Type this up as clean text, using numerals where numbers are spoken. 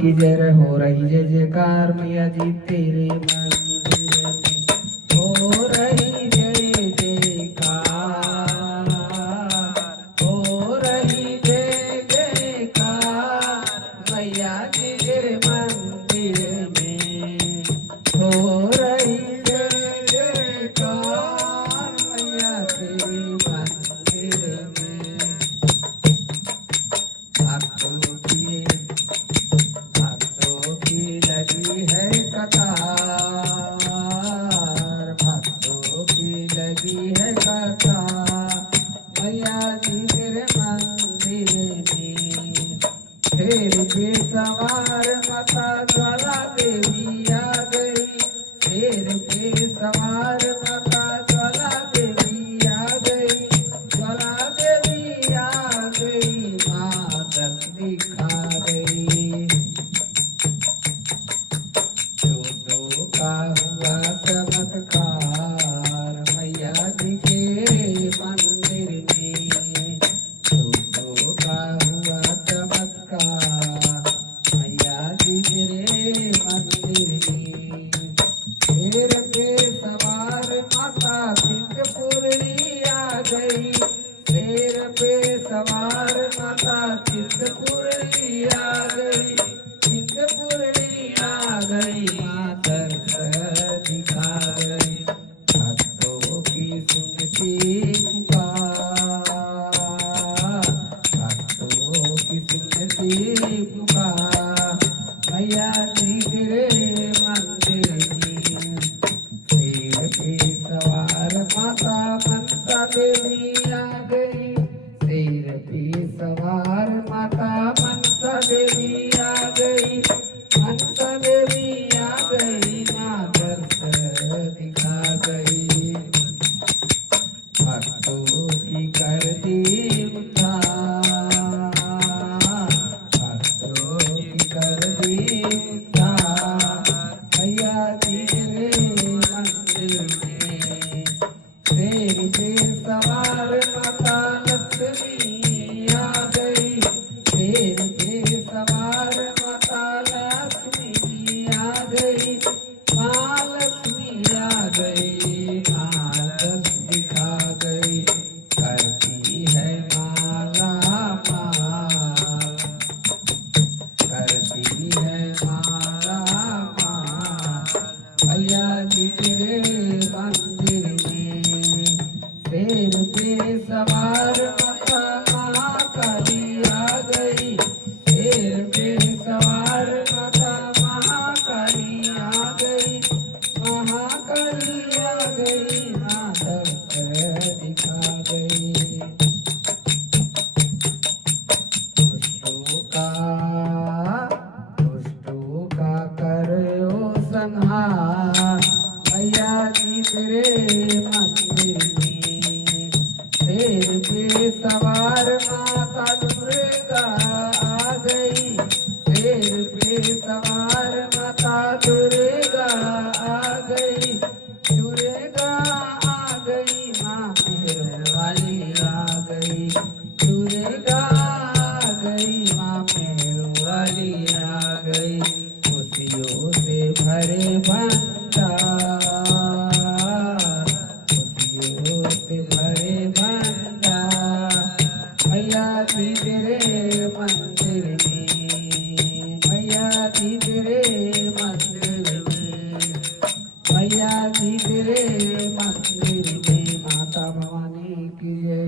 की जय हो रही जय जयकार मैया जी तेरे मंदिर में हो रही जय जयकार हो रही जय जयकार मैया जी तेरे मंदिर में हो रही जय जयकार मैया तेरे मंदिर में भक्तों की लगी है कतार भक्तों की लगी है कतार मैया जी तेरे मंदिर में शेर पे सवार माता ज्वाला देवी आ गई शेर पे सवार माता ज्वाला देवी आ गई ज्वाला देवी आ गई माँ दस दिखा गई का हुआ चमत्कार मैया जी के मंदिर में छोटो का हुआ चमत्कार मैया जी तेरे मंदिर में शेर पे सवार माता चिंतपूर्णी आ गई शेर पे सवार माता चिंतपूर्णी आ गई चिंतपूर्णी आ गई दिखा गई भक्तों की सुनती पुकार भक्तों की सुनती पुकार मैया जी तेरे मंदिर में शेर पे सवार माता मनसा देवी आ गई शेर पे सवार माता मनसा देवी आ गई मनसा देवी आ गई दिखा गई भक्तों की कर दी उद्धार भक्तों की कर दी उद्धार मैया जी तेरे मंदिर में शेर पे सवार माता लक्ष्मी आ गई शेर पे सवार माता लक्ष्मी आ गई महालक्ष्मी आ गई महादस दिखा गई करती है माला माल करती है माला माल मैया जी तेरे मंदिर में शेर पे सवार माता महाकाली आ गई शेर पे सवार माता महाकाली आ गई महाकाली आ गई माधव दिखा गई दुष्टों का करो संहार मैया जी तेरे मंदिर में शेर पे सवार माता दुर्गा आ गई शेर पे सवार माता दुर्गा आ गई दुर्गा आ गई माँ मेहर वाली आ गई दुर्गा आ गई माँ मेहर वाली आ गई खुशियों से भरे भंडार खुशियों से भरे भंडार मैया जी तेरे मंदिर में मैया जी तेरे मंदिर में मैया जी तेरे मंदिर में माता भवानी की जय।